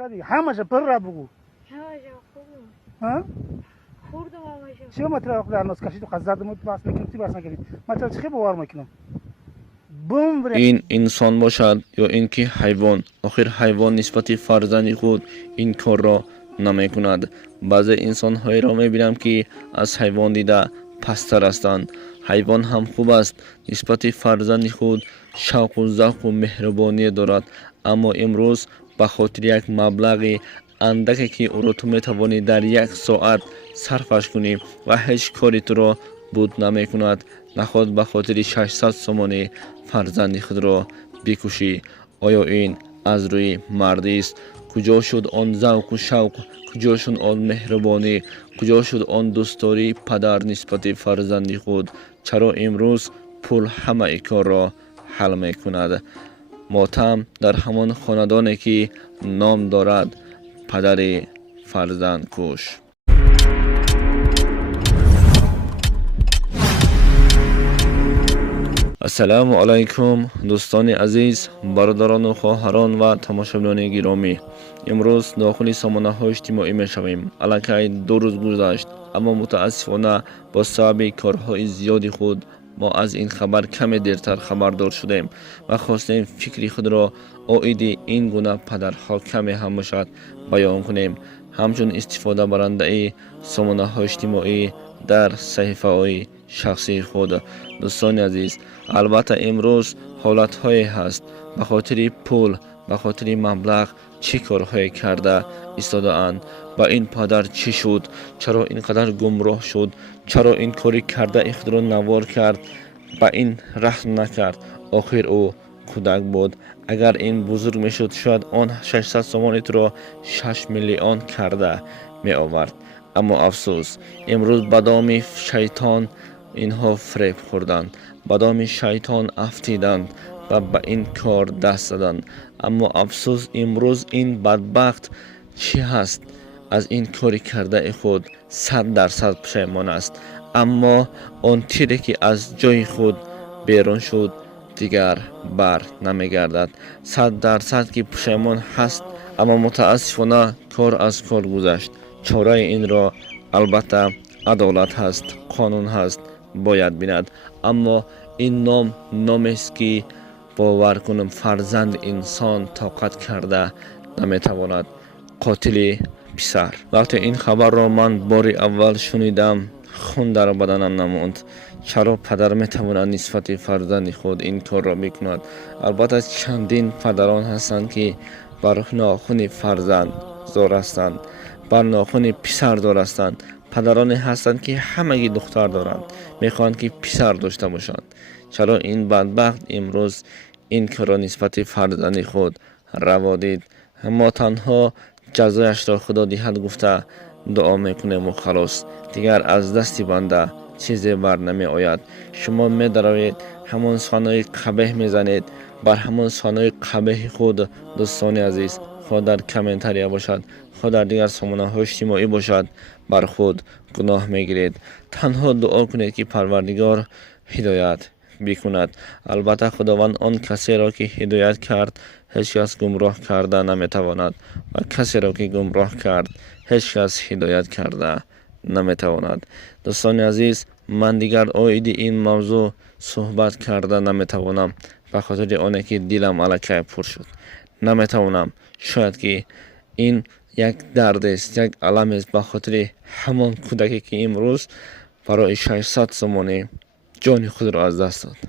همش پر را بگو. همش خوردم. ها؟ خوردم همش. چه مطلب خود الناس کشید و خزد مت باس میکنی تی باس نکنی. مطلب چه باور میکنم. این انسان باشد یا اینکه حیوان، آخر حیوان نسبت فرزند خود این کار را نمیکند. بعضی انسان های را میبینم که از حیوان دیده پستر هستند. حیوان هم خوب است، نسبت فرزند خود شوق و ذوق و مهربانی دارد، اما امروز به خاطر یک مبلغ اندکی که او را تو میتوانی در یک ساعت صرفش کنی و هیچ کاری تو را بود نمیکند، نخواهد به خاطر 600 سومانی فرزند خود را بکشی. آیا این از روی مردی است؟ کجا شد آن ذوق و شوق؟ کجا شد آن مهربانی؟ کجا شد آن دوستداری پدر نسبت فرزند خود؟ چرا امروز پول همه کار را حل میکند؟ ماتم در همان خاندانی که نام دارد پدر فرزند کش. السلام علیکم دوستان عزیز، برادران و خواهران و تماشاگران گرامی. امروز داخل سامانه های اجتماعی می شویم. الکی 2 روز گذشت، اما متاسفانه با سبب کارهای زیادی خود ما از این خبر کمی دیرتر خبردار شدیم و خواستیم فکری خود را عاید این گونه پدرها کمی هم باشد بیان کنیم، همچون استفاده برنده ای سامانه های اجتماعی در صحیفه های شخصی خود. دوستان عزیز، البته امروز حالت های هست به خاطر پول، به خاطر مبلغ چی کارهای کرده ایستاده اند. با این پدر چی شد؟ چرا اینقدر گمراه شد؟ چرا این کاری کرده خود را نوار کرد؟ با این رحم نکرد. آخر او کودک بود. اگر این بزرگ می شد شاید آن 600 سومانی را 6 میلیون کرده می آورد. اما افسوس امروز به دام شیطان اینها فریب خوردند، به دام شیطان افتیدند و به این کار دست دادند. اما افسوس امروز این بدبخت چی هست؟ از این کاری کرده خود 100% پشیمان است، اما آن تیری که از جای خود بیرون شد دیگر بر نمیگردد. 100% که پشیمان هست، اما متاسفانه کار از کار گذشت. چاره این را البته عدالت هست، قانون هست، باید بیند. اما این نام است که باور کنم فرزند انسان طاقت کرده نمیتواند. قاتل پسر. وقتی این خبر را من بار اول شنیدم خون در بدنم نماند. چرا پدر میتواند نسبت فرزند خود این کار را میکند؟ البته چندین پدران هستند که بر ناخن فرزند زار هستند، بر ناخن پسر زار هستند. پدرانی هستند که همگی دختر دارند، میخواهند که پسر داشته باشند. چرا این بدبخت امروز این کار را نسبت فرزند خود روا دید؟ ما تنها جزایش را خدا دهد گفته دعا میکنیم و خلاص. دیگر از دست بنده چیزی بر نمی آید. شما می دروید همون سانوی قبیح میزنید بر همون سانوی قبیح خود. دوستان عزیز، خود در کامنتری باشد، خود در دیگر سامانه های اجتماعی باشد، بر خود گناه میگیرید. تنها دعا کنید که پروردگار هدایت بکند. البته خداوند آن کسی را که هدایت کرد هیچ کس گمراه کرده نمیتواند و کسی را که گمراه کرد هیچ کس هدایت کرده نمیتواند. دوستان عزیز، من دیگر عاید این موضوع صحبت کرده نمیتوانم به خاطر آنه که دلم الکی پر شد. نمیتوانم. شاید که این یک درد است، یک علم است به خاطر همان کودکی که امروز برای 600 سومانی جان خود را از دست داد.